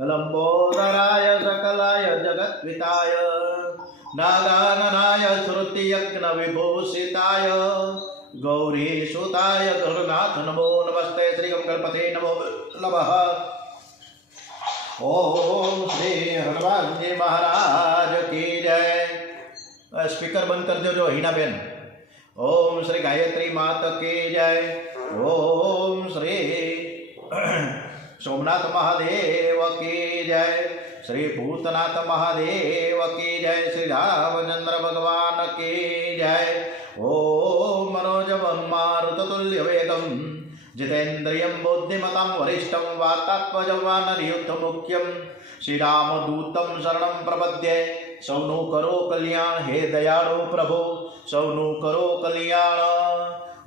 लंबोदराय सकलाय जगत्विताय नागाननाय श्रुतियज्ञविभूषिताय गौरीसुताय गरुनाथ नमो नमस्ते श्री गणपते नमो नमः। ओम श्री हनुमान जी महाराज की जय। स्पीकर बंद कर दो हीना बेन। ओम श्री गायत्री माता की जय। ओम श्री सोमनाथ महादेव की जय। श्री भूतनाथ महादेव की जय। श्री रामचंद्र भगवान की जय। ओम मनोजवं मारुततुल्यवेगं जितेन्द्रियं बुद्धिमतां वरिष्ठं वातात्मजं वानरयूथमुख्यं श्रीरामदूतं शरणं प्रपद्ये। सौनु करो कल्याण हे दयाळु प्रभु, सौनु करो कल्याण।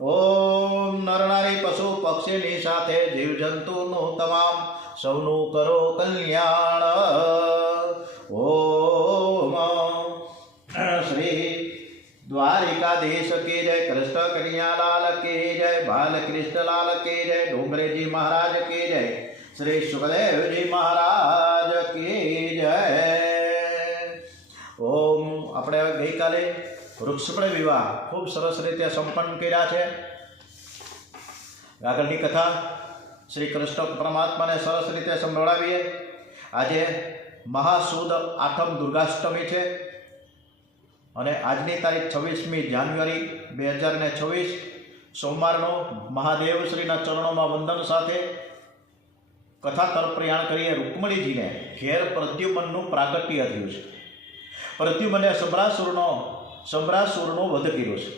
ओम नरनारी पशु पक्षीनी साथे जीव जंतुनु तमाम सौनु करो कल्याण। ओम श्री द्वारिकाधीश की जय। कृष्ण कन्हैया लाल की जय। बालकृष्ण लाल की जय। डोंगरे जी महाराज की जय। श्री सुखदेव जी महाराज की जय। ओम આપણે ગઈકાલે વૃક્ષપણ વિવાહ ખૂબ સરસ રીતે સંપન્ન કર્યા છે। આગળની કથા શ્રી કૃષ્ણ પરમાત્માને સરસ રીતે સંભળાવીએ। આજે મહાસુદ આઠમ દુર્ગાષ્ટમી છે અને આજની તારીખ 26મી જાન્યુઆરી 2026 સોમવારનો મહાદેવશ્રીના ચરણોમાં વંદન સાથે કથા તરફ પ્રયાણ કરીએ। રૂકમણીજીને ઘેર પ્રદ્યુમનનું પ્રાગટ્ય થયું છે। પ્રદ્યુમને સંભરાસુરનો વધ કર્યો છે।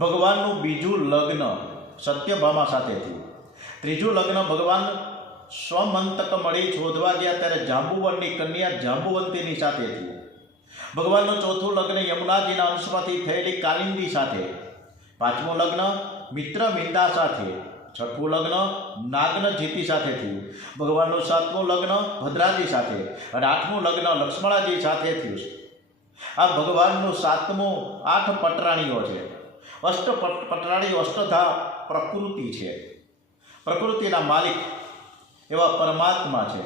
ભગવાનનું બીજું લગ્ન સત્યભામા સાથે થયું। ત્રીજું લગ્ન ભગવાન સ્વમંતક મળી શોધવા ગયા ત્યારે જાંબુવનની કન્યા જાંબુવંતીની સાથે થયું। ભગવાનનું ચોથું લગ્ન યમુનાજીના અંશમાંથી થયેલી કાલિંદી સાથે। પાંચમું લગ્ન મિત્રવિંદા સાથે। છઠ્ઠું લગ્ન નાગનજીતી સાથે થયું। ભગવાનનું સાતમું લગ્ન ભદ્રાજી સાથે અને આઠમું લગ્ન લક્ષ્મણાજી સાથે થયું છે। આ ભગવાનનું સાતમું આઠ પટરાણીઓ છે। પટરાણીઓ અષ્ટધા પ્રકૃતિ છે। પ્રકૃતિના માલિક એવા પરમાત્મા છે।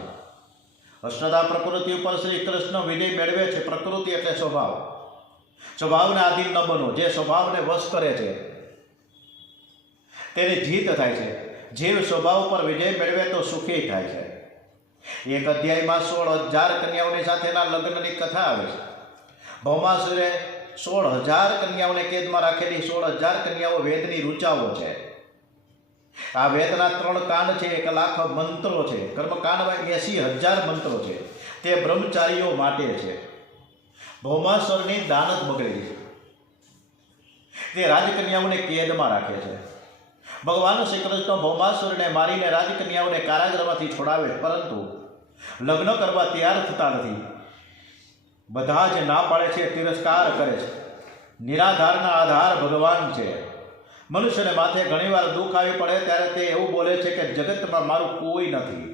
અષ્ટધા પ્રકૃતિ ઉપર શ્રી કૃષ્ણ વિજય મેળવે છે। પ્રકૃતિ એટલે સ્વભાવ। સ્વભાવને આધીન ન બનો। જે સ્વભાવને વશ કરે છે તેની જીત થાય છે। જીવ સ્વભાવ પર વિજય મેળવે તો સુખી થાય છે। એક અધ્યાયમાં 16,000 કન્યાઓની સાથેના લગ્નની કથા આવે છે। ભૌમાસુરે 16,000 કન્યાઓને કેદમાં રાખેલી 16,000 કન્યાઓ વેદની ઋચાઓ છે। આ વેદના 3 કાંડ છે। 1 લાખ મંત્રો છે। કર્મકાંડમાં 80,000 મંત્રો છે। તે બ્રહ્મચારીઓ માટે છે। ભૌમાસુરની દાનત બગડેલી છે। તે રાજકન્યાઓને કેદમાં રાખે છે। ભગવાન શ્રી કૃષ્ણ ભૌમાસુરને મારીને રાજકન્યાઓને કારાગૃહમાંથી છોડાવે, પરંતુ લગ્ન કરવા તૈયાર થતા નથી। બધા જ ના પાડે છે, તિરસ્કાર કરે છે। નિરાધારના આધાર ભગવાન છે। મનુષ્યને માથે ઘણીવાર દુઃખ આવી પડે ત્યારે તે એવું બોલે છે કે જગતમાં મારું કોઈ નથી।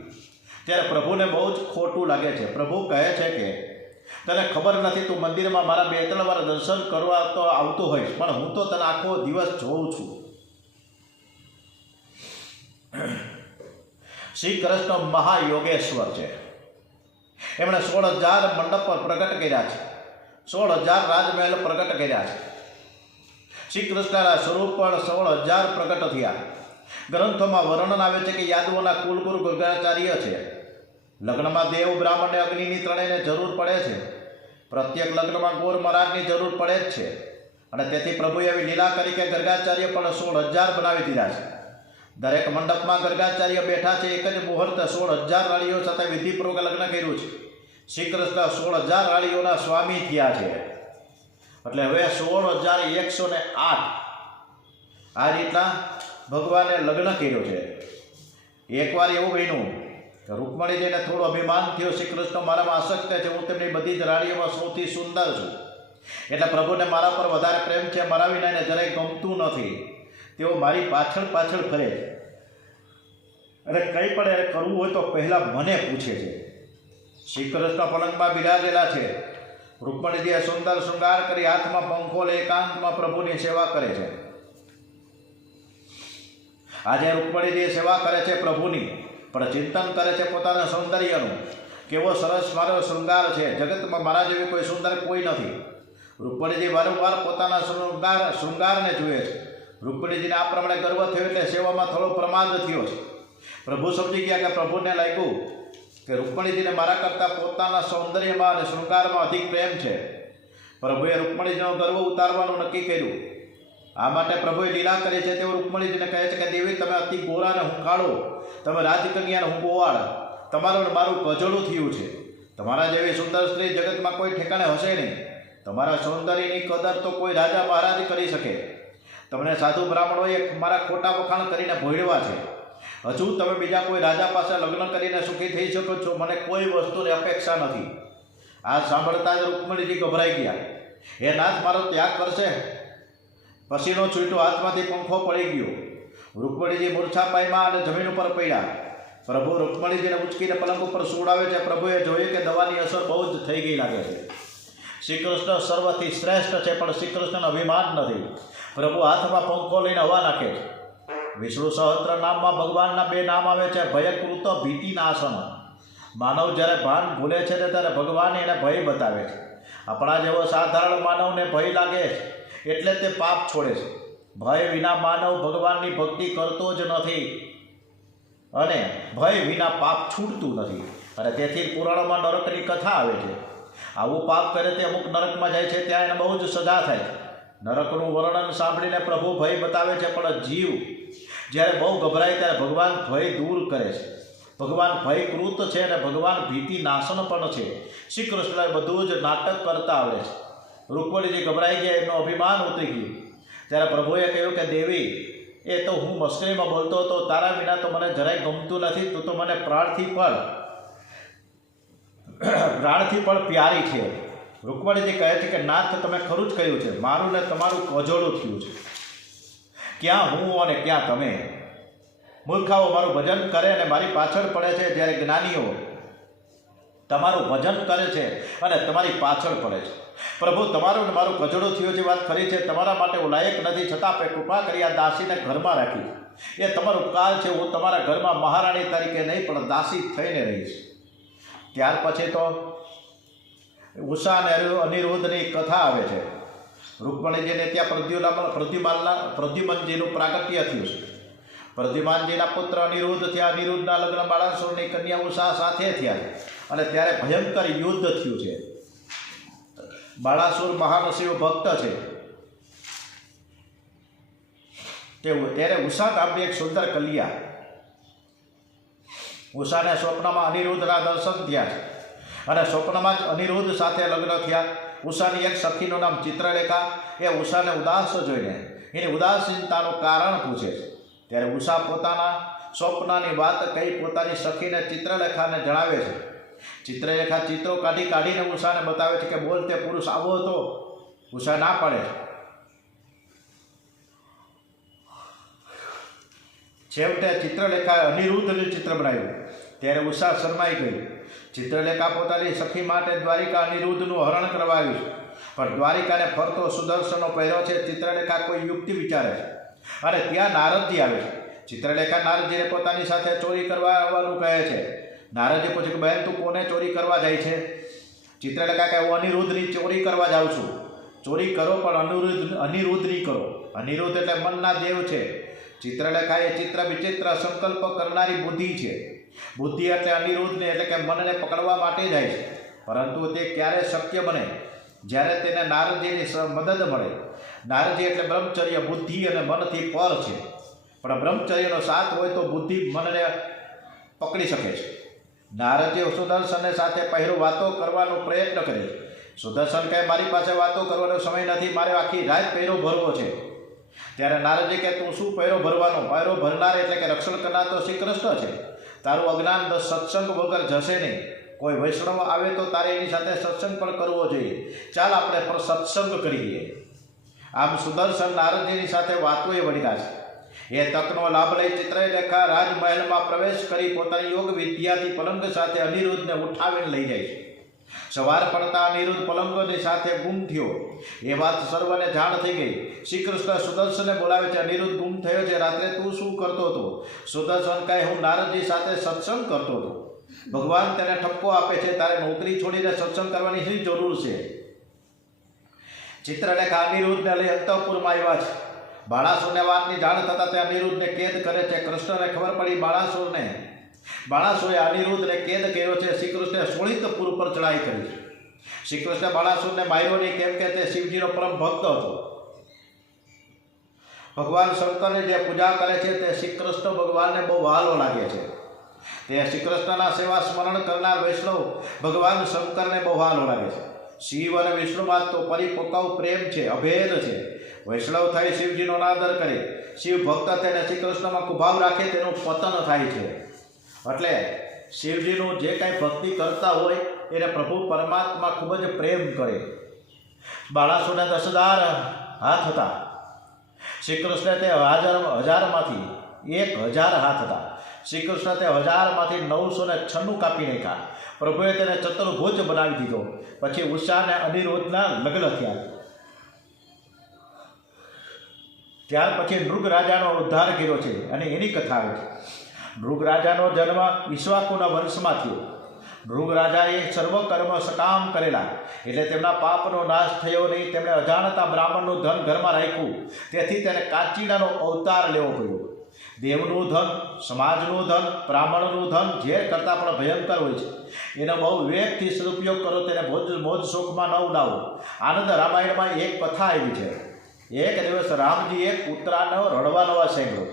ત્યારે પ્રભુને બહુ જ ખોટું લાગે છે। પ્રભુ કહે છે કે તને ખબર નથી, તું મંદિરમાં મારા 2-3 વાર દર્શન કરવા તો આવતો હોઈશ, પણ હું તો તને આખો દિવસ જોઉં છું। શ્રી કૃષ્ણ મહાયોગેશ્વર છે। એમણે 16,000 મંડપ પર પ્રગટ કર્યા છે। 16,000 રાજમહેલ પ્રગટ કર્યા છે। શ્રી કૃષ્ણના સ્વરૂપ પર 16,000 પ્રગટ થયા। ગ્રંથોમાં વર્ણન આવે છે કે યાદવોના કુલગુરુ ગર્ગાચાર્ય છે। લગ્નમાં દેવ બ્રાહ્મણને અગ્નિની ત્રણેયને જરૂર પડે છે। પ્રત્યેક લગ્નમાં ગોર મહારાજની જરૂર પડે જ છે અને તેથી પ્રભુએ એવી લીલા કરી કે ગર્ગાચાર્ય પણ 16,000 બનાવી દીધા છે। દરેક મંડપમાં ગર્ગાચાર્ય બેઠા છે। એક જ મુહૂર્ત 16,000 રાણીઓ સાથે વિધિપૂર્વક લગ્ન કર્યું છે। શ્રી કૃષ્ણ 16,000 રાણીઓના સ્વામી થયા છે। એટલે હવે 16,108 આ રીતના ભગવાને લગ્ન કર્યો છે। એકવાર એવું બન્યું કે રૂકમણીજીને થોડું અભિમાન થયું, શ્રી કૃષ્ણ મારામાં આસક્ત છે, હું તેમની બધી જ રાણીઓમાં સૌથી સુંદર છું, એટલે પ્રભુને મારા પર વધારે પ્રેમ છે, મારા વિના એને જરાય ગમતું નથી। તેઓ મારી પાછળ પાછળ ફરે છે અને કંઈ પણ એને કરવું હોય તો પહેલાં મને પૂછે છે। શ્રી કૃષ્ણ પલંગમાં બિરાજેલા છે। રૂકમણીજીએ સુંદર શૃંગાર કરી હાથમાં પંખો લઈ એકાંતમાં પ્રભુની સેવા કરે છે। આજે રૂકમણીજી સેવા કરે છે પ્રભુની, પણ ચિંતન કરે છે પોતાના સૌંદર્યનું, કેવો સરસ મારો શૃંગાર છે, જગતમાં મારા જેવી કોઈ સુંદર કોઈ નથી. રૂકમણીજી વારંવાર પોતાના શૃંગારને જુએ છે. રૂકમણીજીને આ પ્રમાણે ગર્વ થયો એટલે સેવામાં થોડો પ્રમાદ થયો છે. પ્રભુ સમજી ગયા કે પ્રભુને લાગ્યું કે રૂકમણીજીને મારા કરતાં પોતાના સૌંદર્યમાં અને શૃંગારમાં અધિક પ્રેમ છે. પ્રભુએ રૂકમણીજીનો ગર્વ ઉતારવાનું નક્કી કર્યું. આ માટે પ્રભુએ લીલા કરી છે. તેઓ રૂકમણીજીને કહે છે કે દેવી, તમે અતિ ગોરાને હું કાળો, તમે રાજકન્યાને હું ગોવાળ, તમારું મારું કજોડું થયું છે. તમારા જેવી સુંદર સ્ત્રી જગતમાં કોઈ ઠેકાણે હશે નહીં. તમારા સૌંદર્યની કદર તો કોઈ રાજા મહારાજ કરી શકે. તમને સાધુ બ્રાહ્મણોએ મારા ખોટા વખાણ કરીને ભોળવા છે. હજુ તમે બીજા કોઈ રાજા પાસે લગ્ન કરીને સુખી થઈ શકો છો. મને કોઈ વસ્તુની અપેક્ષા નથી. આ સાંભળતા જ રૂકમણીજી ગભરાઈ ગયા. હે નાથ, મારો ત્યાગ કરશે? પસીનો છૂટ્યો, હાથમાંથી પંખો પડી ગયો. રૂકમણીજી મૂર્છા પામ્યા અને જમીન ઉપર પડ્યા. પ્રભુ રૂકમણીજીને ઉચકીને પલંગ ઉપર સુવડાવે છે. પ્રભુએ જોયું કે દવાની અસર બહુ જ થઈ ગઈ લાગે છે. શ્રી કૃષ્ણ સર્વથી શ્રેષ્ઠ છે, પણ શ્રી કૃષ્ણનો અભિમાન નથી. પ્રભુ હાથમાં પંખો લઈને હવા નાખે છે. વિષ્ણુ સહસ્ત્ર નામમાં ભગવાનના બે નામ આવે છે, ભયકૃત, ભીતિનાશન. માનવ જ્યારે ભાન ભૂલે છે ને ત્યારે ભગવાન એને ભય બતાવે છે. આપણા જેવો સાધારણ માનવને ભય લાગે છે એટલે તે પાપ છોડે છે. ભય વિના માનવ ભગવાનની ભક્તિ કરતો જ નથી અને ભય વિના પાપ છૂટતું નથી. અને તેથી પુરાણોમાં નરકની કથા આવે છે. આવું પાપ કરે તે અમુક નરકમાં જાય છે, ત્યાં એને બહુ જ સજા થાય છે. નરકનું વર્ણન સાંભળીને પ્રભુ ભય બતાવે છે, પણ જીવ જ્યારે બહુ ગભરાય ત્યારે ભગવાન ભય દૂર કરે છે. ભગવાન ભયકૃત છે અને ભગવાન ભીતિ નાશન પણ છે. શ્રી કૃષ્ણને બધું જ નાટક કરતા આવડે છે. રૂકમણીજી ગભરાઈ ગયા, એમનું અભિમાન ઉતરી ગયું. ત્યારે પ્રભુએ કહ્યું કે દેવી, એ તો હું મસ્કરીમાં બોલતો હતો, તારા વિના તો મને જરાય ગમતું નથી. તું તો મને પ્રાણથી પણ પ્યારી છે. રૂકમણીજી કહે છે કે નાથ, તમે ખરું જ કહ્યું છે. મારું ને તમારું કજોડું થયું છે. ક્યાં હું અને ક્યાં તમે? મૂર્ખાઓ મારું ભજન કરે અને મારી પાછળ પડે છે, જ્યારે જ્ઞાનીઓ તમારું ભજન કરે છે અને તમારી પાછળ પડે છે. પ્રભુ, તમારું ને મારું કજોડું થયું છે, વાત ખરી છે. તમારા માટે હું લાયક નથી, છતાં આપણે કૃપા કરી આ દાસીને ઘરમાં રાખી. એ તમારું કાલ છે. હું તમારા ઘરમાં મહારાણી તરીકે નહીં, પણ દાસી થઈને રહીશ. ત્યાર પછી તો ઉષા અને અનિરુદ્ધની કથા આવે છે. રૂકમણીજીને ત્યાં પ્રદ્યુમનજીનું પ્રાગટ્ય થયું છે. પ્રદ્યુમનજીના પુત્ર અનિરુદ્ધ થયા. અનિરુદ્ધના લગ્ન બાળાસુરની કન્યા ઉષા સાથે થયા અને ત્યારે ભયંકર યુદ્ધ થયું છે. બાળાસુર મહાન શિવ ભક્ત છે. ત્યારે ઉષા નામની એક સુંદર કન્યા, ઉષાને સ્વપ્નમાં અનિરુદ્ધના દર્શન થયા છે અને સ્વપ્નમાં જ અનિરુદ્ધ સાથે લગ્ન થયા. ઉષાની એક સખીનું નામ ચિત્રલેખા. એ ઉષાને ઉદાસ જોઈને એની ઉદાસીનતાનું કારણ પૂછે છે. ત્યારે ઉષા પોતાના સ્વપ્નની વાત કહી પોતાની સખીને ચિત્રલેખાને જણાવે છે. ચિત્રલેખા ચિત્રો કાઢીને ઉષાને બતાવે છે કે બોલ, તે પુરુષ આવો હતો? ઉષા ના પાડે છે. છેવટે ચિત્રલેખાએ અનિરુદ્ધનું ચિત્ર બનાવ્યું. ત્યારે ઉષા શરમાઈ ગઈ. ચિત્રલેખા પોતાની સખી માટે દ્વારિકા અનિરુદ્ધનું હરણ કરવા આવ્યું છે, પણ દ્વારિકાને ફરતો સુદર્શનનો પહેર્યો છે. ચિત્રલેખા કોઈ યુક્તિ વિચારે છે અને ત્યાં નારદજી આવે છે. ચિત્રલેખા નારદજીને પોતાની સાથે ચોરી કરવા આવવાનું કહે છે. નારદજી પૂછે કે બહેન, તું કોને ચોરી કરવા જાય છે? ચિત્રલેખા કહે, હું અનિરુદ્ધની ચોરી કરવા જાઉં છું. ચોરી કરો, પણ અનિરુદ્ધની કરો. અનિરુદ્ધ એટલે મનના દેવ છે. ચિત્રલેખા એ ચિત્ર વિચિત્ર સંકલ્પ કરનારી બુદ્ધિ છે. બુદ્ધિ એટલે અનિરુદ્ધને એટલે કે મનને પકડવા માટે જાય છે, પરંતુ તે ક્યારે શક્ય બને? જ્યારે તેને નારદજીની મદદ મળે. નારદજી એટલે બ્રહ્મચર્ય, બુદ્ધિ અને મનથી પર છે. પણ બ્રહ્મચર્યનો સાથ હોય તો બુદ્ધિ મનને પકડી શકે છે. નારદજી સુદર્શનને સાથે પહેરું વાતો કરવાનો પ્રયત્ન કરે. સુદર્શન કહે, મારી પાસે વાતો કરવાનો સમય નથી, મારે આખી રાત પહેરો ભરવો છે. ત્યારે નારદજી કહે, તું શું પહેરો ભરવાનો? પહેરો ભરનાર એટલે કે રક્ષણ કરનાર તો શ્રી કૃષ્ણ છે. તારું અજ્ઞાન સત્સંગ વગર જશે નહીં. કોઈ વૈષ્ણવ આવે તો તારે એની સાથે સત્સંગ પણ કરવો જોઈએ. ચાલ આપણે પણ સત્સંગ કરીએ. આમ સુદર્શન નારદજીની સાથે વાતોએ વળ્યા છે. એ તકનો લાભ લઈ ચિત્રલેખા રાજમહેલમાં પ્રવેશ કરી પોતાની યોગ વિદ્યાથી પલંગ સાથે અનિરુદ્ધને ઉઠાવીને લઈ જાય છે. સવાર પડતા અનિરુદ્ધ પલંગોની સાથે ગુમ થયો. એ વાત સર્વને જાણ થઈ ગઈ. શ્રી કૃષ્ણ સુદર્શનને બોલાવે છે. અનિરુદ્ધ ગુમ થયો છે. રાત્રે તું શું કરતો હતો? સુદર્શન કહે, હું નારદજી સાથે સત્સંગ કરતો હતો. ભગવાન તેને ઠપકો આપે છે, તારે નોકરી છોડીને સત્સંગ કરવાની શી જરૂર છે? ચિત્રલેખા અનિરુદ્ધને લઈ અંતઃપુરમાં આવ્યા છે. બાણાસુરને વાતની જાણ થતાં તે અનિરુદ્ધને કેદ કરે છે. કૃષ્ણને ખબર પડી બાણાસુરે અનિરુદ્ધને કેદ કર્યો છે. શ્રી કૃષ્ણે શોણિતપુર પર ચડાઈ કરી. શ્રી કૃષ્ણે બાણાસુરને માર્યો નહીં, કેમ કે તે શિવજીનો પરમ ભક્ત હતો. ભગવાન શંકરની જે પૂજા કરે છે તે શ્રી કૃષ્ણ ભગવાનને બહુ વહાલો લાગે છે. તે શ્રી કૃષ્ણના સેવા સ્મરણ કરનાર વૈષ્ણવ ભગવાન શંકરને બહુ વહાલો લાગે છે. શિવ અને વિષ્ણુમાં તો પરિપક્વ પ્રેમ છે, અભેદ છે. વૈષ્ણવ થઈ શિવજીનો આદર કરે, શિવ ભક્ત તેને શ્રી કૃષ્ણમાં કુભાવ રાખે, તેનું પતન થાય છે. એટલે શિવજીનું જે કાંઈ ભક્તિ કરતા હોય એને પ્રભુ પરમાત્મા ખૂબ જ પ્રેમ કરે. બાણાસુરને 10,000 હાથ હતા. શ્રી કૃષ્ણ તે હજારમાંથી 1,000 હાથ હતા. શ્રી કૃષ્ણ તે 1000માંથી 996 કાપી નાખ્યા. પ્રભુએ તેને ચતુર્ભુજ બનાવી દીધો. પછી ઉષા અને અનિરુદ્ધના લગ્ન થયા. ત્યાર પછી નૃગ રાજાનો ઉદ્ધાર કર્યો છે અને એની કથા આવે છે. નૃગ રાજાનો જન્મ ઈક્ષ્વાકુના વંશમાં થયો. નૃગ રાજાએ સર્વ કર્મ સકામ કરેલા, એટલે તેમના પાપનો નાશ થયો નહીં. તેમણે અજાણતા બ્રાહ્મણનું ધન ઘરમાં રાખ્યું, તેથી તેને કાચીડાનો અવતાર લેવો પડ્યો. દેવનું ધન, સમાજનું ધન, બ્રાહ્મણનું ધન ઝેર કરતાં પણ ભયંકર હોય છે. એનો બહુ વિવેકથી સદુપયોગ કરો, તેને મોજ શોખમાં ન ઉડાવો. આનંદ રામાયણમાં એક કથા આવી છે. એક દિવસ રામજીએ કૂતરાનો રડવાનો સાંભળ્યો.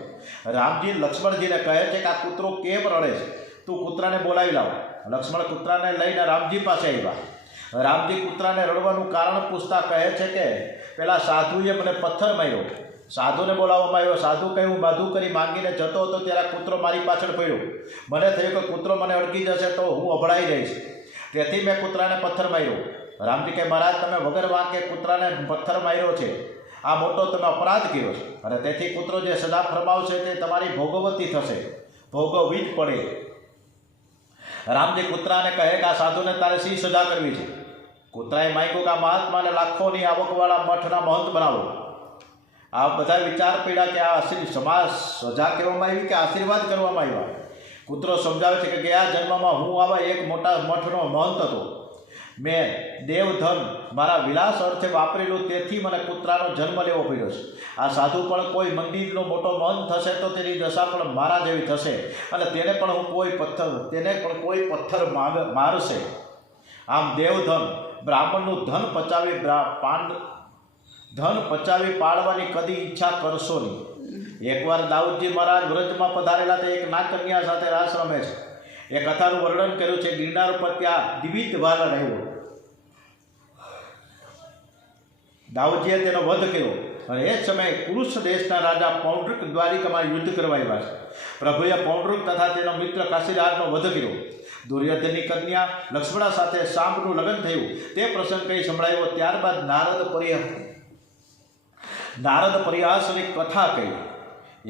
રામજી લક્ષ્મણજીને કહે છે કે આ કૂતરો કેમ રડે છે? તું કૂતરાને બોલાવી લાવ. લક્ષ્મણ કૂતરાને લઈને રામજી પાસે આવ્યા. રામજી કૂતરાને રડવાનું કારણ પૂછતા કહે છે કે પેલા સાધુએ મને પથ્થર માર્યો. સાધુને બોલાવવામાં આવ્યો. સાધુ કહે, હું બાધુ કરી માંગીને જતો હતો ત્યારે કૂતરો મારી પાછળ પડ્યો. મને થયું કે કૂતરો મને અડકી જશે તો હું અભડાઈ જઈશ, તેથી મેં કૂતરાને પથ્થર માર્યો. રામજી કહે, મહારાજ તમે વગર વાંકે કૂતરાને પથ્થર માર્યો છે, આ મોટો તમે અપરાધ કર્યો છે, અને તેથી કૂતરો જે સજા ફરમાવશે તે તમારી ભોગવતી થશે, ભોગવવી જ પડે. રામજી કૂતરાને કહે કે આ સાધુને તારે શી સજા કરવી છે? કૂતરાએ માંગ્યું કે આ મહાત્માને લાખોની આવકવાળા મઠના મહંત બનાવો. આ બધા વિચાર પડ્યા કે આ સમાજ સજા કરવામાં આવી કે આશીર્વાદ કરવામાં આવ્યા. કૂતરો સમજાવે છે કે ગયા જન્મમાં હું આવા એક મોટા મઠનો મહંત હતો. મેં દેવધન મારા વિલાસ અર્થે વાપરેલું, તેથી મને કૂતરાનો જન્મ લેવો પડ્યો છે. આ સાધુ પણ કોઈ મંદિરનો મોટો મહંત થશે તો તેની દશા પણ મારા જેવી થશે, અને તેને પણ કોઈ પથ્થર મારશે. આમ દેવધન, બ્રાહ્મણનું ધન પચાવી પાડવાની કદી ઈચ્છા કરશો નહીં. એકવાર દાઉદજી મહારાજ વ્રજમાં પધારેલા તે એક નાગકન્યા સાથે રાસ રમે છે. એ કથાનું વર્ણન કર્યું છે. ગિરનાર ઉપર ત્યાં દિવિત વાલ રહ્યો. દાઉદજીએ તેનો વધ કર્યો, અને એ જ સમયે કુરુષ દેશના રાજા પૌંડ્રિક દ્વારિકામાં યુદ્ધ કરવા આવ્યા છે. પ્રભુએ પૌંડ્રિક તથા તેનો મિત્ર કાશીરાજનો વધ કર્યો. દુર્યોધનની કન્યા લક્ષ્મણા સાથે શાંબનું લગ્ન થયું. તે પ્રસંગ કંઈ સંભળાયો. ત્યારબાદ નારદ પરિહાસની કથા કહી.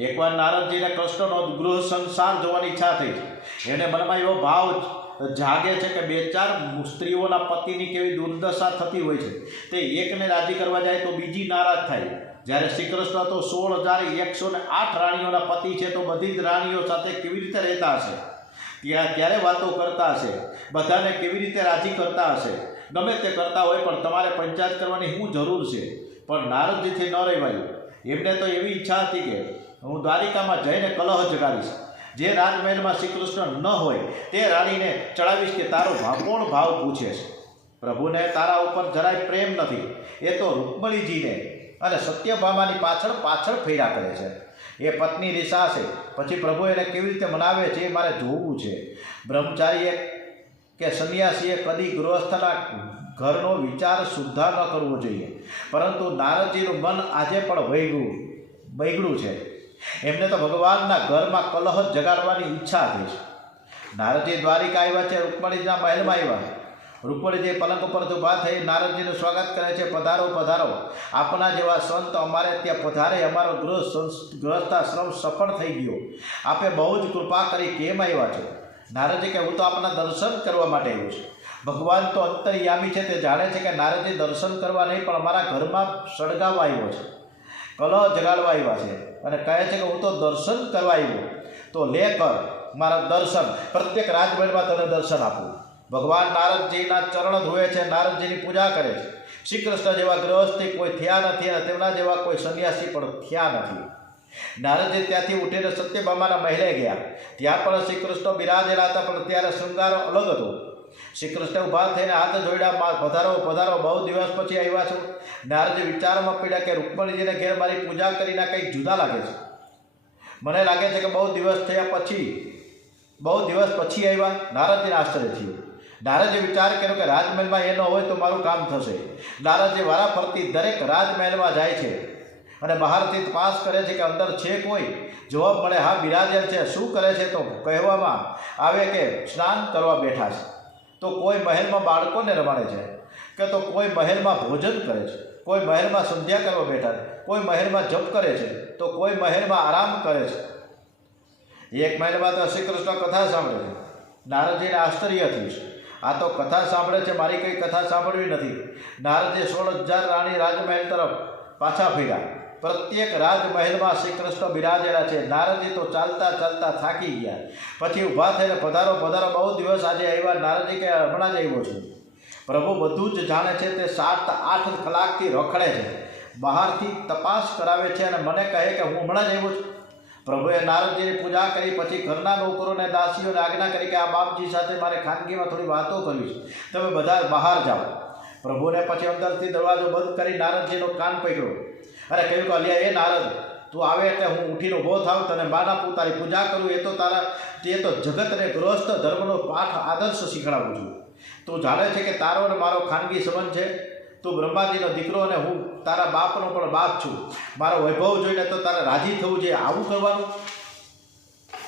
એકવાર નારદજીને કૃષ્ણનો ગૃહ સંસાર જોવાની ઈચ્છા થઈ. એને મનમાં એવો ભાવ જાગે છે કે 2-4 સ્ત્રીઓના પતિની કેવી દુર્દશા થતી હોય છે. તે એકને રાજી કરવા જાય તો બીજી નારાજ થાય. જ્યારે શ્રી કૃષ્ણ તો 16,108 રાણીઓના પતિ છે, તો બધી જ રાણીઓ સાથે કેવી રીતે રહેતા હશે? ક્યારે વાતો કરતા હશે? બધાને કેવી રીતે રાજી કરતા હશે? ગમે તે કરતા હોય, પણ તમારે પંચાયત કરવાની શું જરૂર છે? પણ નારદજીથી ન રહેવાયું. એમને તો એવી ઈચ્છા હતી કે હું દ્વારિકામાં જઈને કલહ જગાડીશ. જે રાજમહેલમાં શ્રી કૃષ્ણ ન હોય તે રાણીને ચડાવીશ કે તારો કોણ ભાવ પૂછે છે? પ્રભુને તારા ઉપર જરાય પ્રેમ નથી. એ તો રૂકમણીજીને અને સત્યભામાની પાછળ ફેર્યા કરે છે. એ પત્ની રીસા છે. પછી પ્રભુ એને કેવી રીતે મનાવે છે એ મારે જોવું છે. બ્રહ્મચારીએ કે સંન્યાસીએ કદી ગૃહસ્થના ઘરનો વિચાર સુદ્ધા ન કરવો જોઈએ. પરંતુ નારદજીનું મન આજે પણ બગડ્યું છે. એમને તો ભગવાનના ઘરમાં કલહ જગાડવાની ઈચ્છા થઈ છે. નારદજી દ્વારિકા આવ્યા છે. રૂકમણીજીના મહેલમાં આવ્યા. રૂકમણીજી પલંગ ઉપર ઊભા થઈ નારદજીનું સ્વાગત કરે છે. પધારો પધારો, આપના જેવા સંત અમારે ત્યાં પધારે. અમારો ગૃહસ્થાશ્રમ સફળ થઈ ગયો. આપે બહુ જ કૃપા કરી. કેમ આવ્યા છો? નારદજી કે હું તો આપના દર્શન કરવા માટે આવ્યો છું. ભગવાન તો અંતર્યામી છે, તે જાણે છે કે નારદજી દર્શન કરવા નહીં પણ અમારા ઘરમાં સળગાવવા આવ્યો છે, કલહ જગાડવા આવ્યા છે અને કહે છે કે હું તો દર્શન કરવા આવ્યો, તો લે કર મારા દર્શન, પ્રત્યેક રાજમહેલમાં તને દર્શન આપું. ભગવાન નારદજીના ચરણ ધોવે છે, નારદજીની પૂજા કરે છે. શ્રી કૃષ્ણ જેવા ગૃહસ્થી કોઈ થયા નથી અને તેમના જેવા કોઈ સંન્યાસી પણ થયા નથી. નારદજી ત્યાંથી ઉઠીને સત્યભામાના મહેલે ગયા. ત્યાં પણ શ્રી કૃષ્ણ બિરાજેલા હતા, પણ ત્યારે શૃંગાર અલગ હતો. શ્રી કૃષ્ણ ઊભા થઈને હાથ જોડ્યા, પધારો પધારો, બહુ દિવસ પછી આવ્યા છો. નારદજી વિચારમાં પડ્યા કે રૂકમણીજીને ઘેર મારી પૂજા કરીને કંઈક જુદા લાગે છે. મને લાગે છે કે બહુ દિવસ પછી આવ્યા. નારદજીને આશ્ચર્ય થયું. નારદજી વિચાર કર્યો કે રાજમહેલમાં એ ન હોય તો મારું કામ થશે. નારદજી વારા ફરતી દરેક રાજમહેલમાં જાય છે અને બહારથી તપાસ કરે છે કે અંદર છે કોઈ. જવાબ મળે, હા બિરાજેલ છે. શું કરે છે? તો કહેવામાં આવે કે સ્નાન કરવા બેઠા છે. તો કોઈ મહેલમાં બાળકોને રમાડે છે, કે તો કોઈ મહેલમાં ભોજન કરે છે, કોઈ મહેલમાં સંધ્યા કરવા બેઠા છે, કોઈ મહેલમાં જપ કરે છે, તો કોઈ મહેલમાં આરામ કરે છે. એક મહેલમાં તો શ્રી કૃષ્ણ કથા સાંભળે છે. નારદજીને આશ્ચર્ય થયું છે, આ તો કથા સાંભળે છે, મારી કંઈ કથા સાંભળવી નથી. નારદજી 16,000 રાણી રાજમહેલ તરફ પાછા ફર્યા. પ્રત્યેક રાજમહેલમાં શ્રી કૃષ્ણ બિરાજેલા છે. નારદજી તો ચાલતા ચાલતા થાકી ગયા. પછી ઊભા થઈને પધારો પધારો, બહુ દિવસ આજે આવ્યા. નારદજી કે હમણાં જ આવ્યો છું. પ્રભુ બધું જ જાણે છે. તે 7-8 કલાકથી રખડે છે, બહારથી તપાસ કરાવે છે અને મને કહે કે હું હમણાં જ આવ્યો છું. પ્રભુએ નારદજીની પૂજા કરી. પછી ઘરના નોકરોને દાસીઓને આજ્ઞા કરી કે આ બાપજી સાથે મારે ખાનગીમાં થોડી વાતો કરવી છે, તમે બધા બહાર જાઓ. પ્રભુને પછી અંદરથી દરવાજો બંધ કરી નારદજીનો કાન પકડ્યો અને કહ્યું કે અલ્યા, એ નારદ, તું આવે એટલે હું ઉઠીને ઊભો થાવ, તને માના તારી પૂજા કરું. તે તો જગતને ગૃહસ્થ ધર્મનો પાઠ આદર્શ શીખડાવું છું. તું જાણે છે કે તારો અને મારો ખાનગી સંબંધ છે. તું બ્રહ્માજીનો દીકરો અને હું તારા બાપનો પણ બાપ છું. મારો વૈભવ જોઈને તો તારે રાજી થવું જોઈએ. આવું કરવાનું?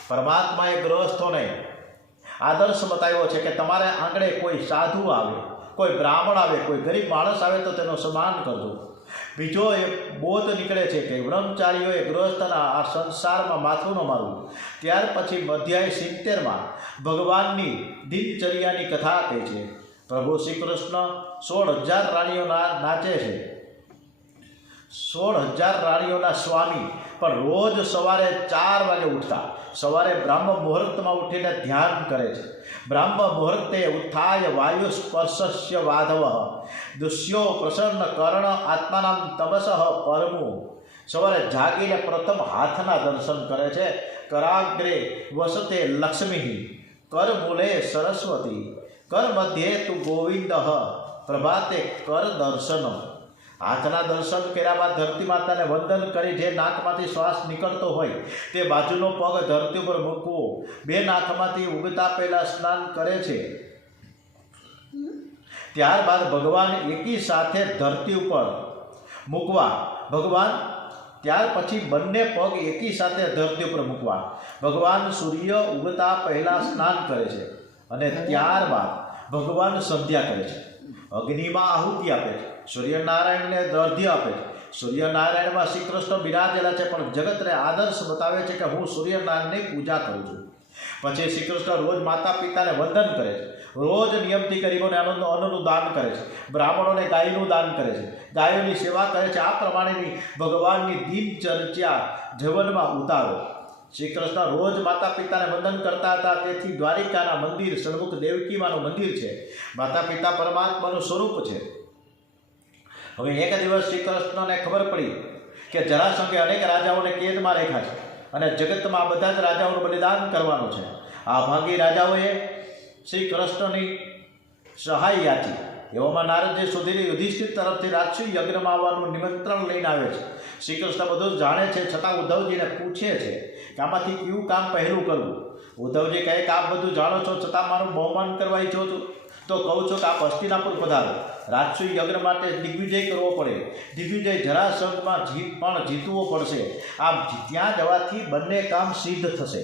પરમાત્માએ ગૃહસ્થોને આદર્શ બતાવ્યો છે કે તમારે આંગણે કોઈ સાધુ આવે, કોઈ બ્રાહ્મણ આવે, કોઈ ગરીબ માણસ આવે તો તેનું સન્માન કરજો. બીજો એ બોધ નીકળે છે કે બ્રહ્મચારીઓએ ગૃહસ્થના આ સંસારમાં માથું ન મારવું. ત્યાર પછી અધ્યાય 70માં ભગવાનની દિનચર્યાની કથા કહે છે. પ્રભુ શ્રી કૃષ્ણ 16,000 રાણીઓના નાચે છે. 16,000 રાણીઓના સ્વામી પણ રોજ સવારે 4 વાગે ઉઠતા. સવારે બ્રાહ્મ મુહૂર્તમાં ઉઠીને ધ્યાન કરે છે. બ્રાહ્મ મુહૂર્તે ઉત્થાય વાયુ સ્પર્શસ્ય વાધવ દુષ્યો પ્રસન્ન કર્ણ આત્માનામ તમસઃ પરમુ. સવારે જાગીને પ્રથમ હાથના દર્શન કરે છે. કરાગ્રે વસતે લક્ષ્મી, કર મૂલે સરસ્વતી, કર મધ્યે તું ગોવિંદ, પ્રભાતે કર દર્શન. હાથના દર્શન કર્યા બાદ ધરતી માતાને વંદન કરી જે નાકમાંથી શ્વાસ નીકળતો હોય તે બાજુનો પગ ધરતી ઉપર મૂકવો. 2 નાકમાંથી ઉગતા પહેલાં સ્નાન કરે છે. ત્યારબાદ ભગવાન એકી સાથે ધરતી ઉપર મૂકવા. ત્યાર પછી બંને પગ એકી સાથે ધરતી ઉપર મૂકવા. ભગવાન સૂર્ય ઉગતા પહેલાં સ્નાન કરે છે અને ત્યારબાદ ભગવાન સંધ્યા કરે છે. અગ્નિમાં આહુતિ આપે છે, સૂર્યનારાયણને અર્ધ્ય આપે છે. સૂર્યનારાયણમાં શ્રી કૃષ્ણ બિરાજેલા છે, પણ જગતને આદર્શ બતાવે છે કે હું સૂર્યનારાયણની પૂજા કરું છું. પછી શ્રી કૃષ્ણ રોજ માતા પિતાને વંદન કરે છે. રોજ નિયમથી ગરીબોને અન્નનું દાન કરે છે. બ્રાહ્મણોને ગાયનું દાન કરે છે. ગાયોની સેવા કરે છે. આ પ્રમાણેની ભગવાનની દિનચર્યા જીવનમાં ઉતારો. શ્રી કૃષ્ણ રોજ માતા પિતાને વંદન કરતા હતા. તેથી દ્વારિકાના મંદિર સન્મુખ દેવકીમાનું મંદિર છે. માતા પિતા પરમાત્માનું સ્વરૂપ છે. હવે એક દિવસ શ્રી કૃષ્ણને ખબર પડી કે જરાસંઘે અનેક રાજાઓને કેદમાં રાખ્યા છે અને જગતમાં બધા જ રાજાઓનું બલિદાન કરવાનું છે. આ ભાગી રાજાઓએ શ્રી કૃષ્ણની સહાય યાચી. એવામાં નારદજી સુધી યુધિષ્ઠિર તરફથી રાજસૂય યજ્ઞમાં આવવાનું નિમંત્રણ લઈને આવે છે. શ્રી કૃષ્ણ બધું જ જાણે છે, છતાં ઉદ્ધવજીને પૂછે છે કે આમાંથી કયું કામ પહેલું કરવું. ઉદ્ધવજી કહે કે આપ બધું જાણો છો, છતાં મારું બહુમાન કરવા ઈચ્છો છો તો કહું છું કે આપ હસ્તિનાપુર પધારો. રાજસૂય યજ્ઞ માટે દિગ્વિજય કરવો પડે. દિગ્વિજય જરાસંઘમાં પણ જીતવો પડશે. આમ ત્યાં જવાથી બંને કામ સિદ્ધ થશે.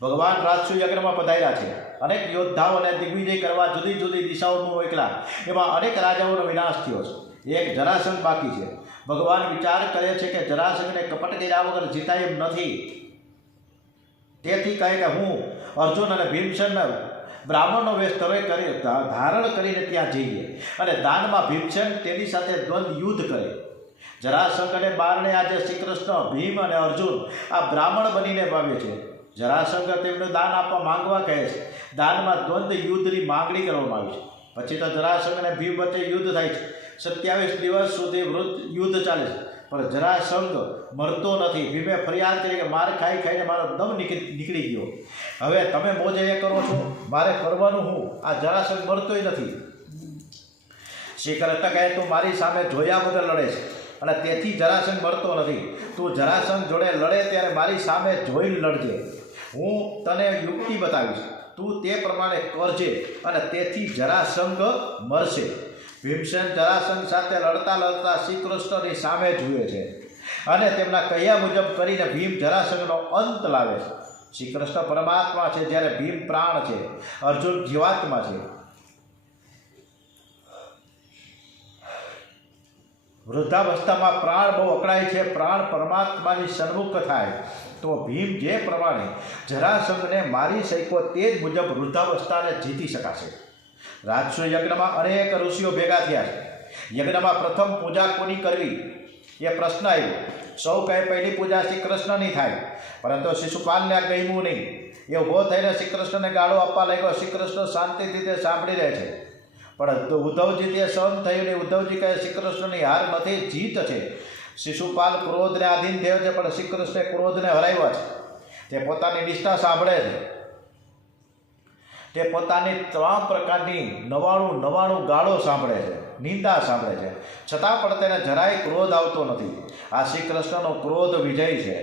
ભગવાન રાજસૂય યજ્ઞમાં પધાર્યા છે. અનેક યોદ્ધાઓને દિગ્વિજય કરવા જુદી જુદી દિશાઓમાં મોકલા. એમાં અનેક રાજાઓનો વિનાશ થયો છે. એક જરાસંઘ બાકી છે. ભગવાન વિચાર કરે છે કે જરાસંઘને કપટ કર્યા વગર જીતાય એમ નથી. તેથી કહે કે હું અર્જુન અને ભીમસેનને બ્રાહ્મણનો વેશ ધારણ કરીને ત્યાં જઈએ અને દાનમાં ભીમસેન તેની સાથે દ્વંદ યુદ્ધ કરે. જરાસંઘ અને બારણે આજે શ્રી કૃષ્ણ, ભીમ અને અર્જુન આ બ્રાહ્મણ બનીને પામે છે. જરાસંઘ તેમને દાન આપવા માંગવા કહે છે. દાનમાં દ્વંદ યુદ્ધની માંગણી કરવામાં આવી છે. પછી તો જરાસંઘ અને ભીમ વચ્ચે યુદ્ધ થાય છે. 27 દિવસ સુધી યુદ્ધ ચાલે છે, પણ જરાસંઘ મરતો નથી. ભીમે ફરિયાદ કરી કે મારે ખાઈને મારો દમ નીકળી ગયો, હવે તમે મોજે એ કરો છો, મારે કરવાનું હું? આ જરાસંઘ મરતોય નથી. શ્રી કૃષ્ણ કહે તું મારી સામે જોયા વગર લડે છે અને તેથી જરાસંઘ મરતો નથી. તું જરાસંઘ જોડે લડે ત્યારે મારી સામે જોઈને લડજે. હું તને યુક્તિ બતાવીશ, તું તે પ્રમાણે કરજે અને તેથી જરાસંઘ મરશે. ભીમસેન જરાસંઘ સાથે લડતા લડતા શ્રી કૃષ્ણની સામે જુએ છે અને તેમના કહ્યા મુજબ કરીને ભીમ જરાસંઘનો અંત લાવે છે. શ્રી કૃષ્ણ પરમાત્મા છે, જ્યારે ભીમ પ્રાણ છે, અર્જુન જીવાત્મા છે. વૃદ્ધાવસ્થામાં પ્રાણ બહુ અકળાય છે. પ્રાણ પરમાત્માની સન્મુખ થાય તો ભીમ જે પ્રમાણે જરાસંઘને મારી શક્યો તે જ મુજબ વૃદ્ધાવસ્થાને જીતી શકાશે. રાજસુ યજ્ઞમાં અનેક ઋષિઓ ભેગા થયા છે. યજ્ઞમાં પ્રથમ પૂજા કોની કરવી એ પ્રશ્ન આવ્યો. સૌ કહે પહેલી પૂજા શ્રી કૃષ્ણની થાય, પરંતુ શિશુપાલને આ ગમ્યું નહીં. એ ઊભો થઈને શ્રી કૃષ્ણને ગાળો આપવા લાગ્યો. શ્રી કૃષ્ણ શાંતિથી તે સાંભળી રહે છે, પણ ઉદ્ધવજી તે સહન થયું નહીં. ઉદ્ધવજી કહે શ્રી કૃષ્ણની હાર નથી, જીત છે. શિશુપાલ ક્રોધને આધીન થયો છે, પણ શ્રી કૃષ્ણે ક્રોધને હરાવ્યો છે. તે પોતાની નિષ્ઠા સાંભળે છે. તે પોતાની 3 પ્રકારની 99 ગાળો સાંભળે છે, નિંદા સાંભળે છે, છતાં પણ તેને જરાય ક્રોધ આવતો નથી. આ શ્રી કૃષ્ણનો ક્રોધ વિજય છે.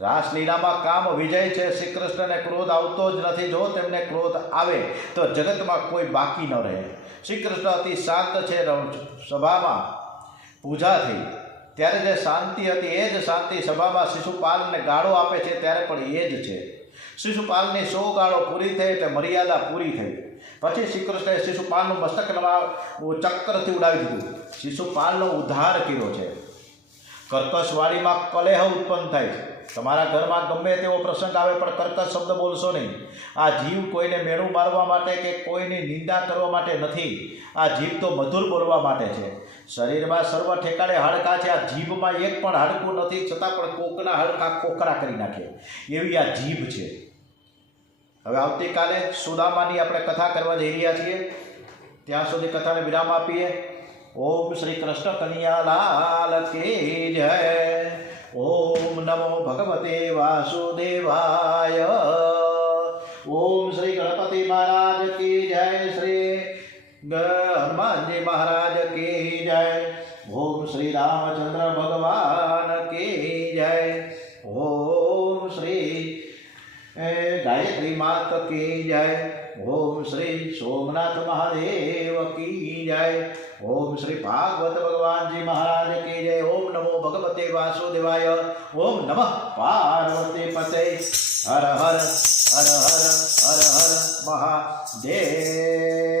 રાસલીલામાં કામ વિજય છે. શ્રી કૃષ્ણને ક્રોધ આવતો જ નથી. જો તેમને ક્રોધ આવે તો જગતમાં કોઈ બાકી ન રહે. શ્રી કૃષ્ણ અતિ શાંત છે. સભામાં પૂજા થઈ ત્યારે જે શાંતિ હતી એ જ શાંતિ સભામાં શિશુપાલને ગાળો આપે છે ત્યારે પણ એ જ છે. શિશુપાલની 100 ગાળો પૂરી થઈ એટલે મર્યાદા પૂરી થઈ. પછી શ્રી કૃષ્ણએ શિશુપાલનું મસ્તક ચક્કરથી ઉડાવી દીધું. શિશુપાલનો ઉદ્ધાર કર્યો છે. કર્કશવાડીમાં કલેહ ઉત્પન્ન થાય છે. તમારા ઘરમાં ગમે તેવો પ્રસંગ આવે પણ કર્કશ શબ્દ બોલશો નહીં. આ જીવ કોઈને મેણું મારવા માટે કે કોઈની નિંદા કરવા માટે નથી. આ જીભ તો મધુર બોલવા માટે છે. શરીરમાં સર્વ ઠેકાણે હાડકાં છે. આ જીભમાં એક પણ હાડકું નથી, છતાં પણ કોકના હાડકાં કોકરા કરી નાખે એવી આ જીભ છે. હવે આવતીકાલે સુદામાની આપણે કથા કરવા જઈ રહ્યા છીએ. ત્યાં સુધી કથાને વિરામ આપીએ. ઓમ શ્રી કૃષ્ણ કનૈયાલાલ કી જય. ઓમ નમો ભગવતે વાસુદેવાય. ઓમ શ્રી ગણપતિ મહારાજ કી જય. શ્રી હનુમાનજી મહારાજ કી જય. ઓમ શ્રી રામચંદ્ર ભગવાન કી જય. ઓમ શ્રી ગાયત્રી માત કી જય. ઓમ શ્રી સોમનાથ મહાદેવ કી જય. ઓમ શ્રી ભાગવત ભગવાનજી મહારાજ કી જય. ઓમ નમો ભગવતે વાસુદેવાય. ઓમ નમઃ પાર્વતી પતે. હર હર હર હર હર હર મહાદેવ.